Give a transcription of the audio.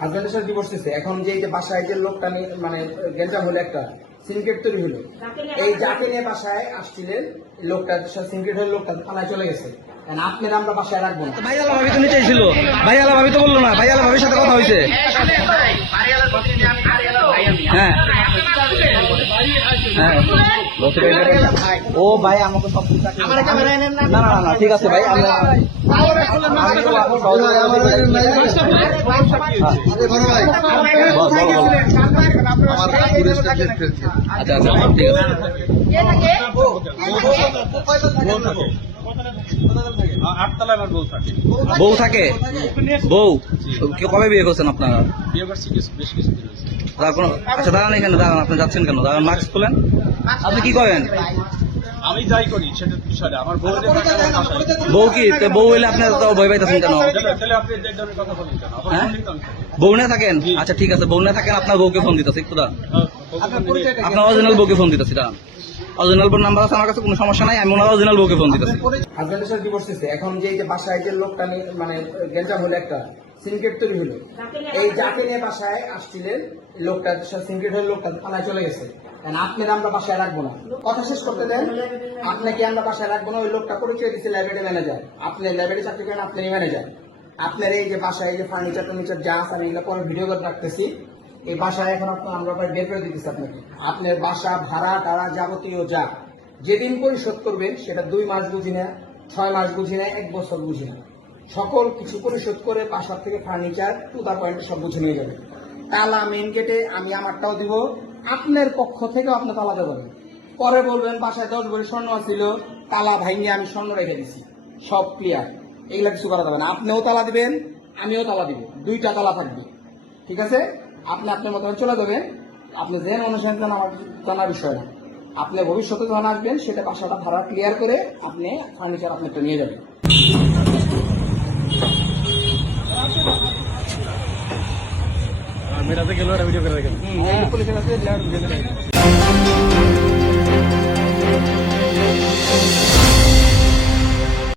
হাজবেন্ডের সাথে ডিভোর্স দিচ্ছে। এখন যে এই যে বাসায় যে লোকটা মানে গেঞ্জাম হলো, একটা সিনক্রেট তৈরি হলো, এই যাকে নিয়ে বাসায় আসছিলেন লোকটা সিনক্রেট হয়ে লোকটা থানায় চলে গেছে। আপনার আমরা বাসায় রাখবো না। ভাইয়ালা ভাবি তো নিচেই ছিল, ভাইয়ালা ভাবি তো বললো না, ভাইয়ালা ভাবির সাথে কথা হয়েছে। হ্যাঁ ও ভাই আমাকে সব না না না ঠিক আছে ভাই, আচ্ছা আচ্ছা ঠিক আছে। বউ থাকে? বউ কবে বিয়ে করছেন আপনারা? আচ্ছা দাঁড়ান এখানে, দাঁড়ান আপনি যাচ্ছেন কেন? দাঁড়ান, মাস্ক খুলেন। আপনি কি করেন? আমি যাই করি সেটা বিষয়টা আমার বউ কি বউ হইলে আপনার তো ভয় পাইতেছেন কেন? বউ না থাকেন? আচ্ছা ঠিক আছে, বউ না থাকেন, আপনার বউকে ফোন দিতেছে একটু দাঁড়ান, আপনার অরিজিনাল বউকে ফোন দিতেছি। দাঁড়ান, অরিজিনাল বউর নাম্বার আছে আমার কাছে, কোনো সমস্যা নাই, আমি ওনার অরিজিনাল বউকে ফোন দিতেছি। হাজবেন্ডের সাথে ডিভোর্স দিচ্ছে। এখন যে এই যে বাসায় যে লোকটা মানে গেঞ্জাম হলো, একটা সিনক্রেট তৈরি হলো, এই যাকে নিয়ে বাসায় আসছিলেন লোকটা সিনক্রেট হয়ে লোকটা থানায় চলে গেছে। আপনার আমরা বাসায় রাখবো না। কথা শেষ করতে দেন। আপনাকে আমরা বাসায় রাখবো না। ওই লোকটা পরিচয় দিচ্ছে লাইব্রেরি ম্যানেজার। আপনি লাইব্রেরি চাকরি করেন, আপনারই ম্যানেজার। আপনার এই যে বাসায় এই যে ফার্নিচার টার্নিচার যা আছে আমি এগুলো পরে ভিডিও করে রাখতেছি। এই বাসায় এখন আমরা বের করে দিতেছি আপনাকে। আপনার বাসা ভাড়া টাড়া যাবতীয় যা যেদিন পরিশোধ করবেন সেটা 2 মাস বুঝি না, 6 মাস বুঝি না, 1 বছর বুঝি না, সকল কিছু পরিশোধ করে বাসার থেকে ফার্নিচার টু দা পয়েন্ট সব বুঝে নিয়ে যাবে। তালা মেইন গেটে আমি আমারটাও দিব, আপনার পক্ষ থেকেও আপনি তালা দেবেন। পরে বলবেন বাসায় 10 ভরি স্বর্ণ ছিল, তালা ভাঙিয়ে আমি স্বর্ণ রেখে দিছি, সব ক্লিয়ার। এইগুলা কিছু করা যাবে না। আপনিও তালা দিবেন, আমিও তালা দিব, 2টা তালা থাকবে। ঠিক আছে? আপনি আপনার মতো চলে যাবেন। আপনি যে অনুসারে আমার জানার বিষয় না। আপনি ভবিষ্যতে যখন আসবেন সেটা বাসাটা ভাড়া ক্লিয়ার করে আপনি ফার্নিচার আপনারটা নিয়ে যাবেন। মেয়েটাতে গেল, ভিডিও করে রাখেন।